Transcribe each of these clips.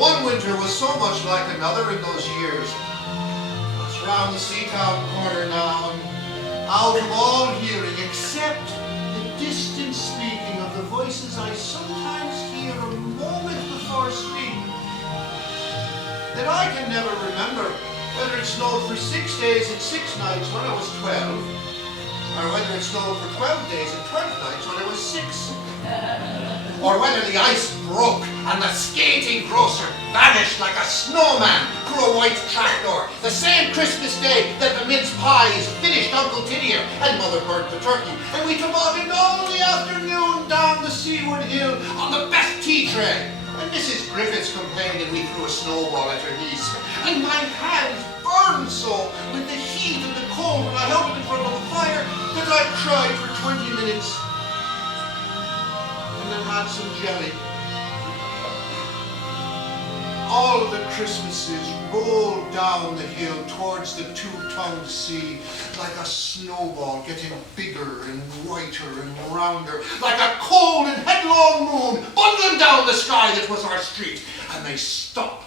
One winter was so much like another in those years. It's round the Seatown corner now, and out of all hearing, except the distant speaking of the voices I sometimes hear a moment before sleep. That I can never remember whether it snowed for 6 days and 6 nights when I was 12, or whether it snowed for 12 days and 12 nights when I was 6. Or whether the ice broke and the skating grocer vanished like a snowman through a white trapdoor, the same Christmas day that the mince pies finished Uncle Tinier and Mother burnt the turkey, and we tobogganed all the afternoon down the seaward hill on the best tea tray, and Mrs. Griffiths complained and we threw a snowball at her niece, and my hands burned so with the heat and the cold when I held it in front of the fire that I cried for 20 minutes. And had some jelly. All of the Christmases rolled down the hill towards the two-tongued sea like a snowball getting bigger and whiter and rounder, like a cold and headlong moon bundling down the sky that was our street. And they stop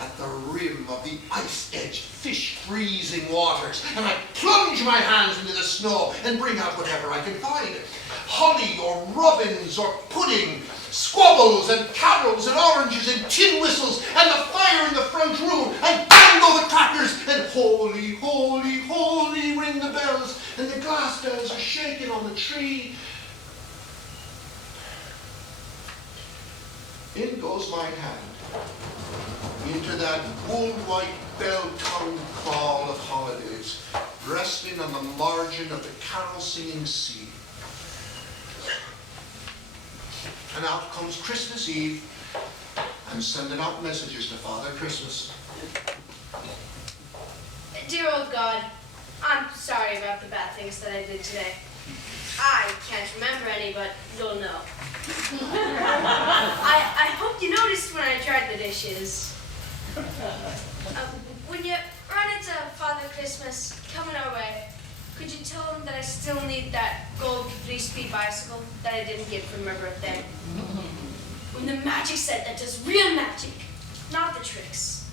at the rim of the ice-edged, fish-freezing waters, and I plunge my hands into the snow and bring out whatever I can find. Holly or robins or pudding, squabbles and carols and oranges and tin whistles and the fire in the front room, and bang go the crackers, and holy, holy, holy ring the bells, and the glass bells are shaking on the tree. In goes my hand into that wool-white bell-tongued ball of holidays, resting on the margin of the carol-singing sea. And out comes Christmas Eve, and sending out messages to Father Christmas. Dear old God, I'm sorry about the bad things that I did today. I can't remember any, but you'll know. I hope you noticed when I dried the dishes. When you run into Father Christmas coming our way, could you tell him that I still need that gold 3-speed bicycle that I didn't get for my birthday? When the magic set that does real magic, not the tricks.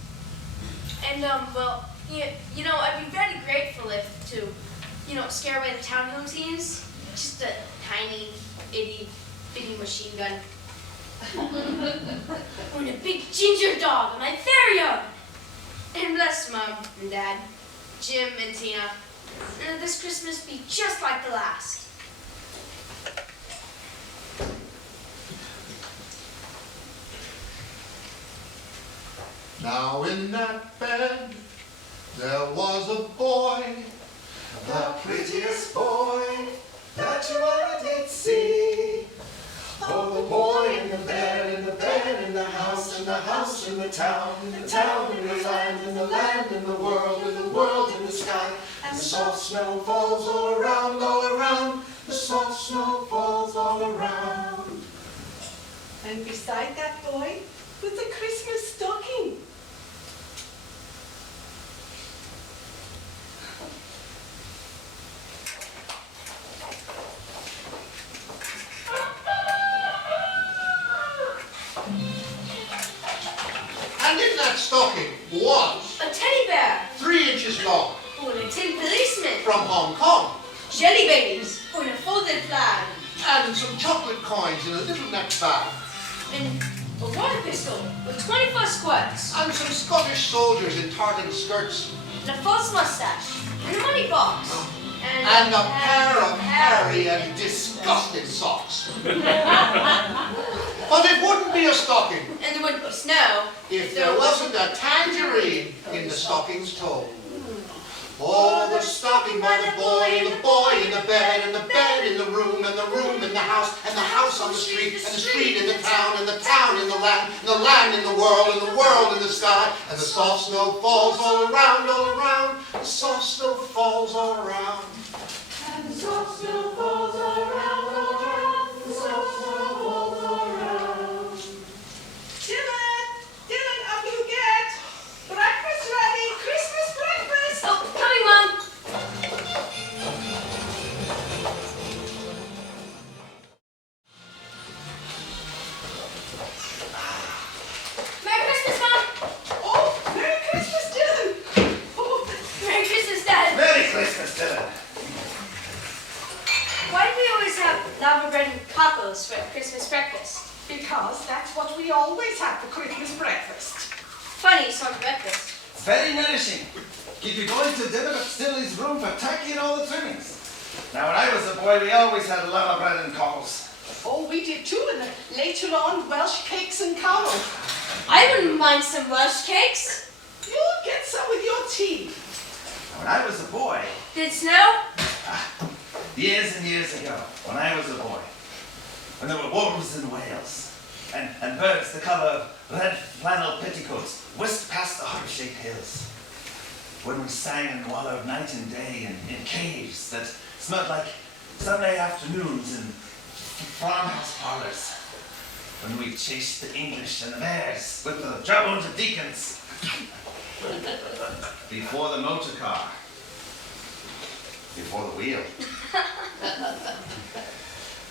And, well, you know, I'd be very grateful if to, scare away the townhome teens. Just a tiny, itty-bitty machine gun. Or a big ginger dog in my fairy yard. And bless Mom, Dad, Jim, and Tina. This Christmas be just like the last. Now in that bed there was a boy, the prettiest boy that you ever did see. Oh, the boy in the bed, in the bed, in the house, in the house, in the town, in the town, in the land, in the land, in the world, in the world, in the sky. And the soft snow falls all around, all around. The soft snow falls all around. And beside that boy was a Christmas stocking. And in that stocking was A teddy bear. 3 inches long Oh, and a tin policeman. from Hong Kong, Jelly babies. Oh, and a folded flag. and some chocolate coins in a little neck bag, And a water pistol with 24 squirts. and some Scottish soldiers in tartan skirts, And a false mustache. And a money box. and a pair of hairy and disgusting socks. But it wouldn't be a stocking And there wouldn't be snow. if there wasn't a tangerine in the stocking's toe. Oh, the stocking by the boy in the bed, and the bed in the room, and the room in the house on the street, and the street in the town, and the town in the land, and the land in the world, and the world in the sky. And the soft snow falls all around, all around. The soft snow falls all around. And the soft snow falls all around, all around. The soft snow falls all around. Dylan, up you get! Breakfast ready! Christmas breakfast! Oh, coming, Mom. Merry Christmas, Mom. Oh, Merry Christmas, Dylan! Oh, Merry Christmas, Dad. Merry Christmas, Dylan. Why do we always have lava bread and cockles for Christmas breakfast? because that's what we always have for Christmas breakfast. Funny sort of breakfast. Very nourishing. Keep you going till dinner, but still leaves room for turkey and all the trimmings. Now, when I was a boy, we always had a lot of bread and cockles. Oh, we did too, and later on, Welsh cakes and cow. I wouldn't mind some Welsh cakes. You'll get some with your tea. When I was a boy, Did it snow? years and years ago, when I was a boy, when there were wolves in Wales, and birds the colour of red flannel petticoats whisked past the heart-shaped hills, when we sang and wallowed night and day in caves that smelled like Sunday afternoons in farmhouse parlours, when we chased the English and the bears with the jawbones of deacons, before the motor car, before the wheel.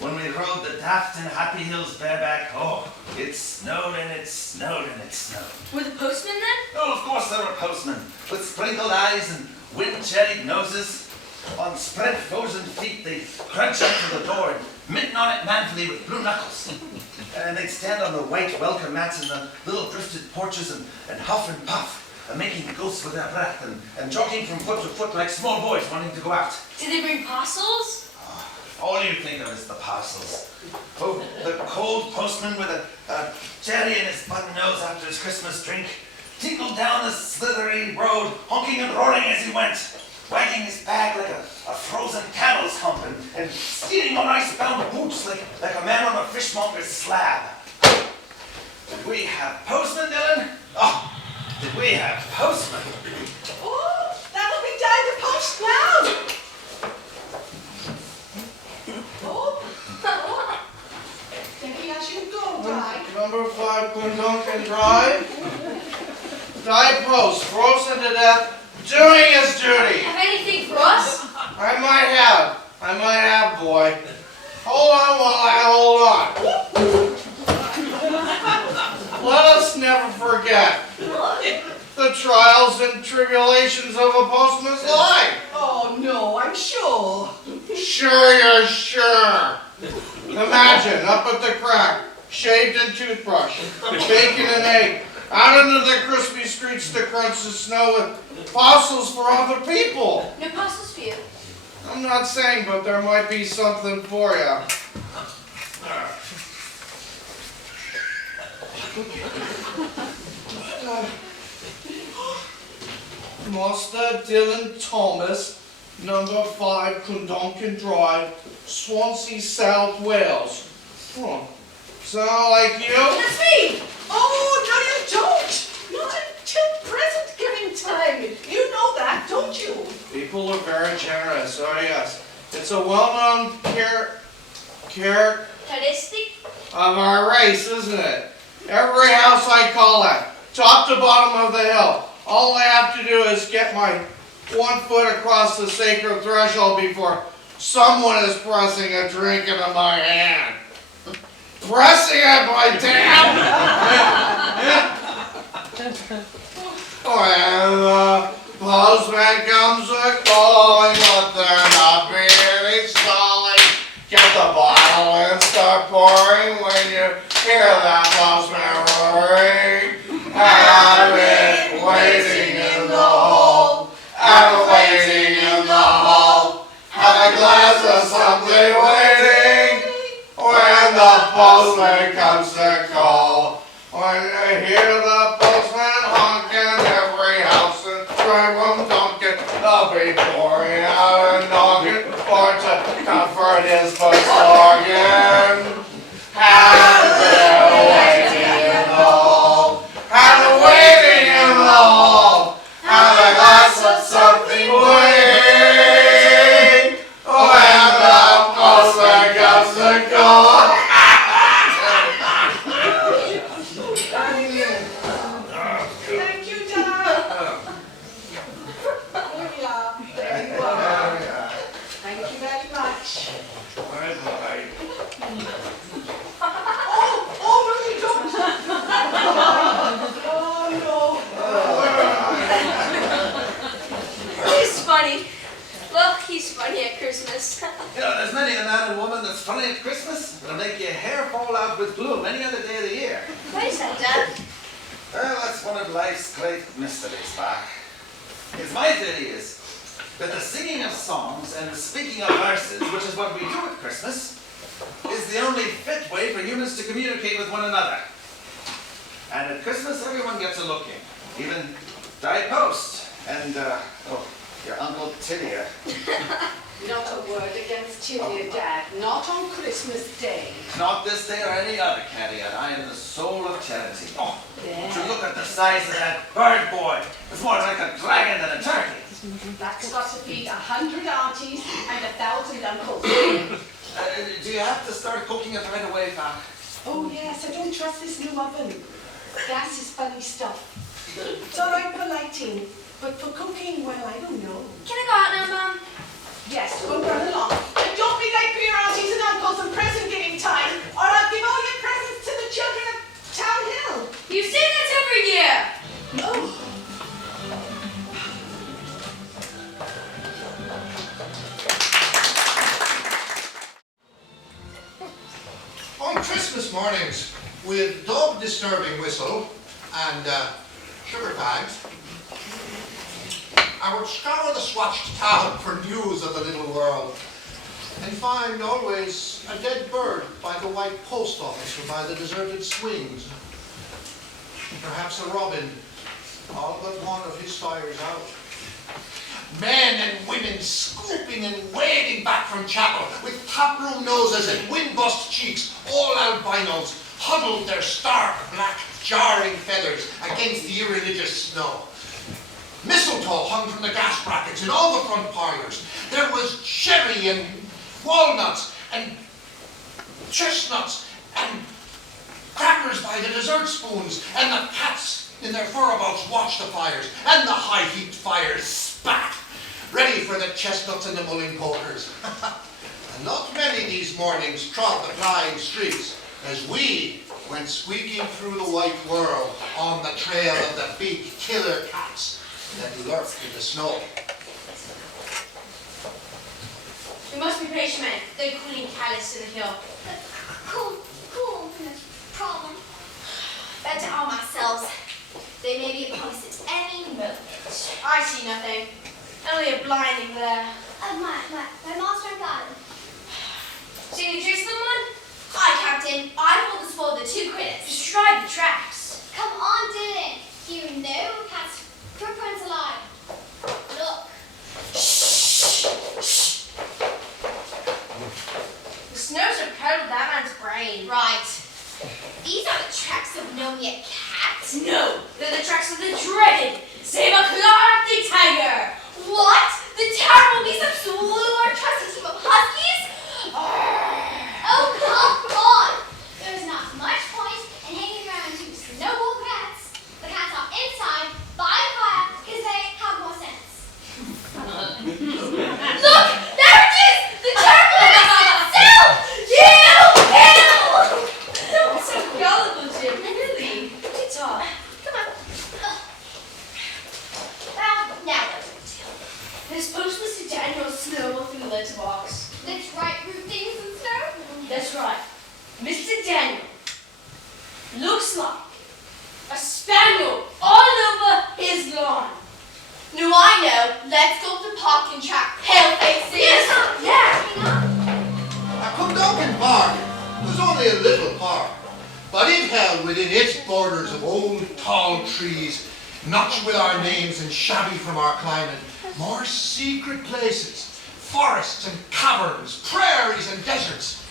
When we rode the daft and happy hills bareback, oh, it snowed and it snowed and it snowed. Were the postmen then? Oh, of course there were postmen, with sprinkled eyes and wind-cherried noses. On spread frozen feet, they'd crunch up to the door and mitten on it manfully with blue knuckles. And they'd stand on the white welcome mats in the little drifted porches and huff and puff, making ghosts with their breath and jogging from foot to foot like small boys wanting to go out. Did they bring parcels? All you think of is the parcels. Oh, the cold postman with a cherry in his button nose after his Christmas drink tinkled down the slithery road, honking and roaring as he went, wagging his bag like a frozen camel's hump and stealing on ice-bound boots like a man on a fishmonger's slab. Did we have postmen, Dylan? Oh, did we have postmen? Oh, that'll be down the post now. Oh, Debbie, as you go, Di. Number 5 Quinduncan Drive. Die post, frozen to death, doing his duty. Have anything for us? I might have, boy. Hold on while I hold on. Let us never forget the trials and tribulations of a postman's life. Oh, no, I'm sure. Sure, you're sure. Imagine, up at the crack, shaved and toothbrush, bacon and egg, out into the crispy streets to crunch the snow with parcels for other people. No parcels for you. I'm not saying, but there might be something for you. Master Dylan Thomas, number 5 Clondonkin Drive, Swansea, South Wales. Oh, sound like you? That's me! Oh, no you don't! Not until present giving time. You know that, don't you? People are very generous, oh yes. It's a well-known Characteristic? of our race, isn't it? Every house I call at, top to bottom of the hill. All I have to do is get my 1 foot across the sacred threshold before someone is pressing a drink into my hand. Pressing it, my damn! When the postman comes a-calling, but they're not really stalling. Get the bottle and start pouring when you hear that postman roaring. I've been waiting in the hall, I'm waiting in the hall. Have a glass of something waiting when the postman comes to call. When you hear the postman honking, every house in Tribune Duncan, they'll be pouring out and knocking for to comfort his organ. Have been waiting in the hall, have been waiting in the hall. Have a glass of something waiting when the postman comes to call. Thank you, Dad. Here we are. There you are. Thank you very much. Bye-bye. Oh, no, you don't. Oh, He's funny. Well, he's funny at Christmas. You know, there's many a man and woman that's funny at Christmas. It'll make your hair fall out with bloom any other day of the year. Why is that, Dad? Well, that's one of life's great mysteries, Bach. It's my theory is that the singing of songs and the speaking of verses, which is what we do at Christmas, is the only fit way for humans to communicate with one another. And at Christmas, everyone gets a look in, even Di Post and, your Uncle Tidia. not a word against Tilia, Dad. Not on Christmas Day. Not this day or any other, Caveat. I am the soul of charity. Oh, There. would you look at the size of that bird boy? It's more like a dragon than a turkey. That's got to feed 100 aunties and 1,000 uncles. Do you have to start cooking it right away, Fam? Oh yes, I don't trust this new oven. Gas is funny stuff. It's all right for lighting, but for cooking, well, I don't know. Can I go out now, Mum? Yes, we'll run along. And don't be late for your aunties and uncles and present giving time, or I'll give all your presents to the children of Town Hill. You say that every year. Oh. On Christmas mornings, with dog-disturbing whistle and sugar tags, I would scour the swatched town for news of the little world, and find always a dead bird by the white post office or by the deserted swings. Perhaps a robin, all but one of his fires out. Men and women scooping and wading back from chapel with taproom noses and wind-bust cheeks, all albinos, huddled their stark black jarring feathers against the irreligious snow. Mistletoe hung from the gas brackets in all the front parlours. There was cherry and walnuts and chestnuts and crackers by the dessert spoons, and the cats in their furabouts watched the fires, and the high-heaped fires spat, ready for the chestnuts and the mulling pokers. And not many these mornings trod the flying streets as we went squeaking through the white world on the trail of the big killer cats that lurked in the snow. We must be patient, man. They're cooling callous in the hill. Cool, problem. Better arm ourselves. They may be upon us at any moment. I see nothing. Only a blinding glare. My master and guide. Seen you chase someone? Aye, Captain. I hold the spoil of the two critters. Describe the tracks. Come on, Dylan. You know cat's footprints alive. Look. The snows have curdled that man's brain. Right. These are the tracks of Nomia cat. No, they're the tracks of the dreaded saber-clawed tiger. What? The terrible beast of Sulu or trusty team of huskies? Oh, come on! There's not much point in hanging around two snowball cats. The cats are inside, by the fire, because they have more sense. Look! There it is! The terrible beast itself! Don't be so gullible, Jim. Really? Good talk. Come on. Now what do we do? This post Mr. Daniel snowball through the letterbox. Let's write root things and stuff? That's right. Mr. Daniel looks like a spaniel all over his lawn. No, I know. Let's go to the park and track pale faces. Now, Cumduncan Park was only a little park, but it held within its borders of old tall trees, notched with our names and shabby from our climate, more secret places, forests and caverns, prairies and deserts,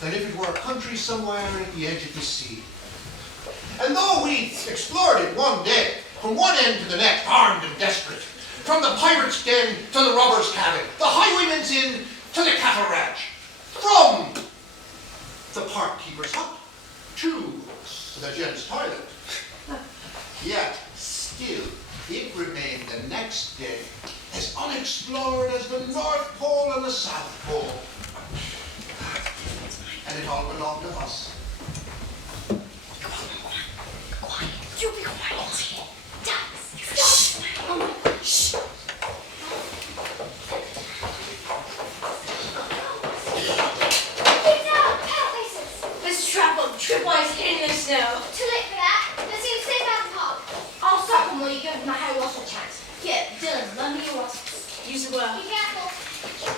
than if it were a country somewhere at the edge of the sea. And though we explored it one day, from one end to the next, armed and desperate, from the pirate's den to the robber's cabin, the highwayman's inn to the cattle ranch, from the park keeper's hut to the gents' toilet, yet still it remained the next day as unexplored as the North Pole and the South Pole. And it all belonged to us. You be quiet. Stop. Shh. Get down, pale faces. This trampled tripwise hidden in the snow. Too late for that. Let's see if safe out the park. I'll stop him while you give my high wash a chance. Here, Dylan, lend me your water. Use it well. Be careful.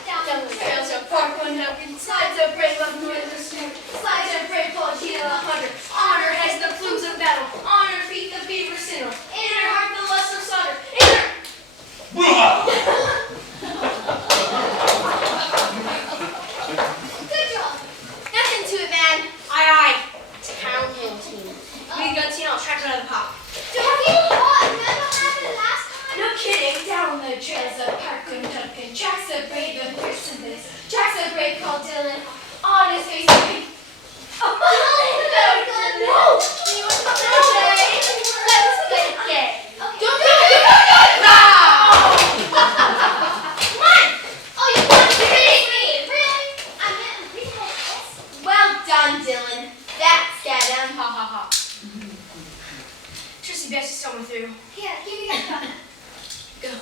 Down Down the trails of park one helping, sides of brave love north of snow, slides of brave Paul Tina the hunter, honor has the plumes of battle, honor feet the beaver sinner, in her heart the lust of slaughter, in her Good job. nothing to it, man. Aye. Town hill team. We got Tina all tracked out of the park. Have you what? Remember what happened last time? No kidding. Down the trails of Parkland Duncan, tracks of brave and Thurston, tracks of brave Paul Dylan, on his face. Oh, Dylan! No! You want something to say? Let's get gay. Okay. Don't do it! No! Come on! Oh, you want to beat me? Really? I meant real. Well done, Dylan. That's get him. Ha ha ha. Trusty best is coming through. Here, give me that gun.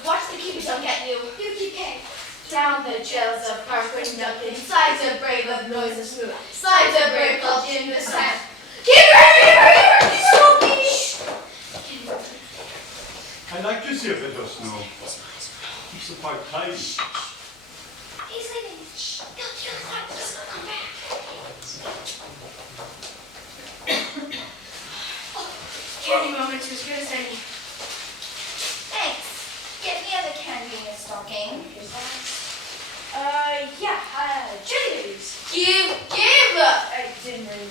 Watch the keepers don't get you. You keep K. Down the trails of Parkland Duncan, sides of brave of noise and smooth, sides of brave called in the sand. Keep her! Shh! I like to see a bit of snow. Keeps the park tidy. He's leaving. Shh. Go, quiet. He's gonna come back. Candy moments as good as any. Thanks. Get me other candy in your stocking. Jellies. Give! I didn't really.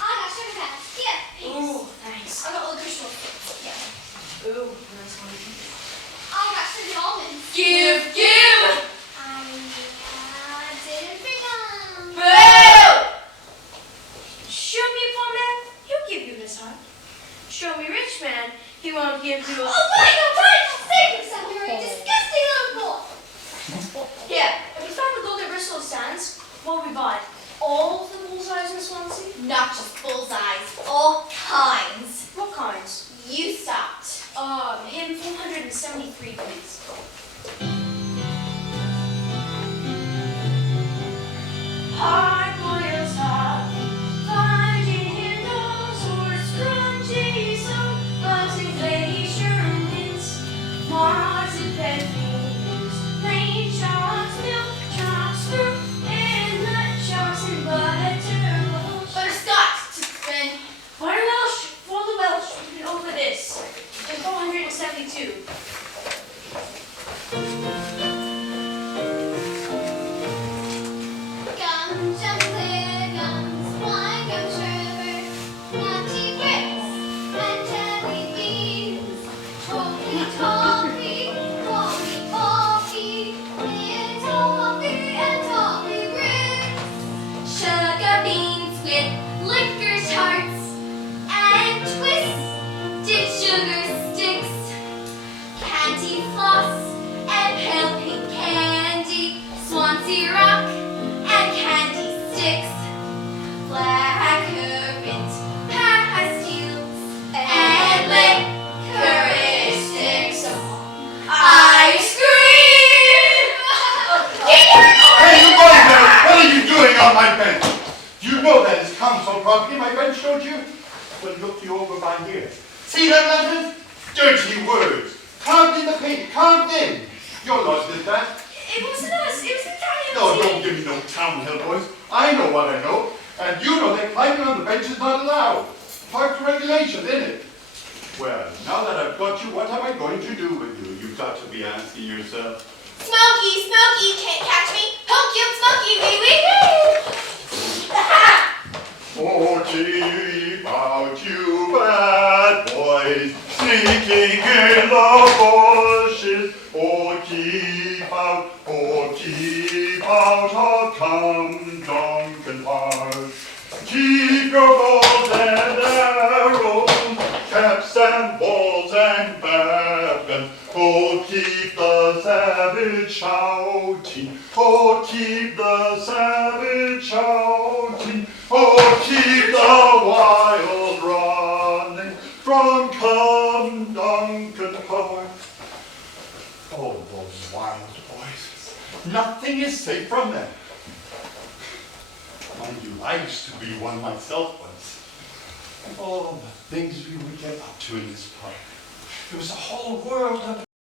I got sugar pads. Here. Ooh, thanks. I got licorice roll. Yeah. Ooh, nice one. I got sugar almonds. Give! I didn't bring them. Boo! Show me a poor man, he'll give you his heart. Show me rich man, he won't give you a... Oh my God! Save yourself! You're a disgusting little boy. Here, if we found the golden Bristol stands, what would we buy? All the bullseyes in Swansea? Not just bullseyes, all kinds. What kinds? You stopped. Him 473, please. Hard boiled soft, finding in those words crunching. 72. Gum, jump clear gums, flying gum sherbet, nutty grapes, and jelly beans. Toffee, toffee, toffee, toffee, and toffee and toffee ribs. Sugar beans with liquor tarts and twisted sugar sticks. Candy floss and pale pink candy, Swansea rock and candy sticks, blackcurrant pastilles and licorice sticks. Ice cream! Hey, you boys there! What are you doing on my bench? You know that is council property, my bench, don't you? Well, look you over by here. See them letters? Dirty words. Carved in the paint, carved in. Your lot did that. It wasn't us, it was the Italians. No, don't give me no town hill, boys. I know what I know. And you know that climbing on the bench is not allowed. Park regulations, isn't it? Well, now that I've got you, what am I going to do with you? You've got to be asking yourself. Smokey, Smokey, can't catch me. Poke you, Smokey, wee wee wee. Oh, keep out, you bad boys, sneaking in the bushes. Oh, keep out of Come Duncan Park. Keep your bows and arrows, caps and balls and babkins. Oh, keep the savage shouting. Oh, keep the savage shouting. Oh, keep the wild running from Come Duncan Park. Oh, those wild boys. Nothing is safe from them. Mind you, I used to be one myself once. Oh, the things we would get up to in this park. It was a whole world of